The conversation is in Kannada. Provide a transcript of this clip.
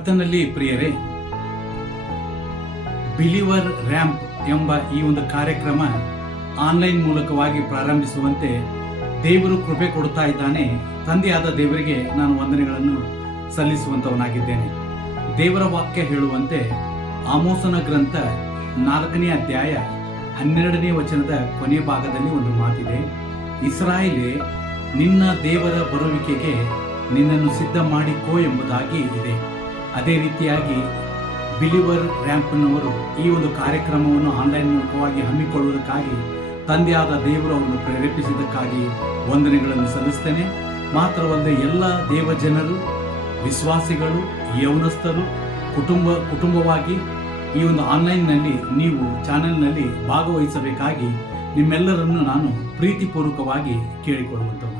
ಕರ್ತನಲ್ಲಿ ಪ್ರಿಯರೇ, ಬಿಲಿವರ್ ರ್ಯಾಂಪ್ ಎಂಬ ಈ ಒಂದು ಕಾರ್ಯಕ್ರಮ ಆನ್ಲೈನ್ ಮೂಲಕವಾಗಿ ಪ್ರಾರಂಭಿಸುವಂತೆ ದೇವರು ಕೃಪೆ ಕೊಡುತ್ತಾ ಇದ್ದಾನೆ. ತಂದೆಯಾದ ದೇವರಿಗೆ ನಾನು ವಂದನೆಗಳನ್ನು ಸಲ್ಲಿಸುವಂತವನಾಗಿದ್ದೇನೆ. ದೇವರ ವಾಕ್ಯ ಹೇಳುವಂತೆ ಆಮೋಸನ ಗ್ರಂಥ 4ನೇ ಅಧ್ಯಾಯ 12ನೇ ವಚನದ ಕೊನೆಯ ಭಾಗದಲ್ಲಿ ಒಂದು ಮಾತಿದೆ. ಇಸ್ರಾಯೇಲೇ, ನಿನ್ನ ದೇವರ ಬರುವಿಕೆಗೆ ನಿನ್ನನ್ನು ಸಿದ್ಧ ಮಾಡಿಕೋ ಎಂಬುದಾಗಿ ಇದೆ. ಅದೇ ರೀತಿಯಾಗಿ ಬಿಲಿವರ್ ರ್ಯಾಂಪ್ನವರು ಈ ಒಂದು ಕಾರ್ಯಕ್ರಮವನ್ನು ಆನ್ಲೈನ್ ಮೂಲಕವಾಗಿ ಹಮ್ಮಿಕೊಳ್ಳುವುದಕ್ಕಾಗಿ ತಂದೆಯಾದ ದೇವರು ಅವರನ್ನು ಪ್ರೇರೇಪಿಸಿದ್ದಕ್ಕಾಗಿ ವಂದನೆಗಳನ್ನು ಸಲ್ಲಿಸ್ತೇನೆ. ಮಾತ್ರವಲ್ಲದೆ ಎಲ್ಲ ದೇವಜನರು, ವಿಶ್ವಾಸಿಗಳು, ಯೌವನಸ್ಥರು ಕುಟುಂಬವಾಗಿ ಈ ಒಂದು ಆನ್ಲೈನ್ನಲ್ಲಿ ನೀವು ಚಾನೆಲ್ನಲ್ಲಿ ಭಾಗವಹಿಸಬೇಕಾಗಿ ನಿಮ್ಮೆಲ್ಲರನ್ನು ನಾನು ಪ್ರೀತಿಪೂರ್ವಕವಾಗಿ ಕೇಳಿಕೊಳ್ಳುವಂಥದ್ದು.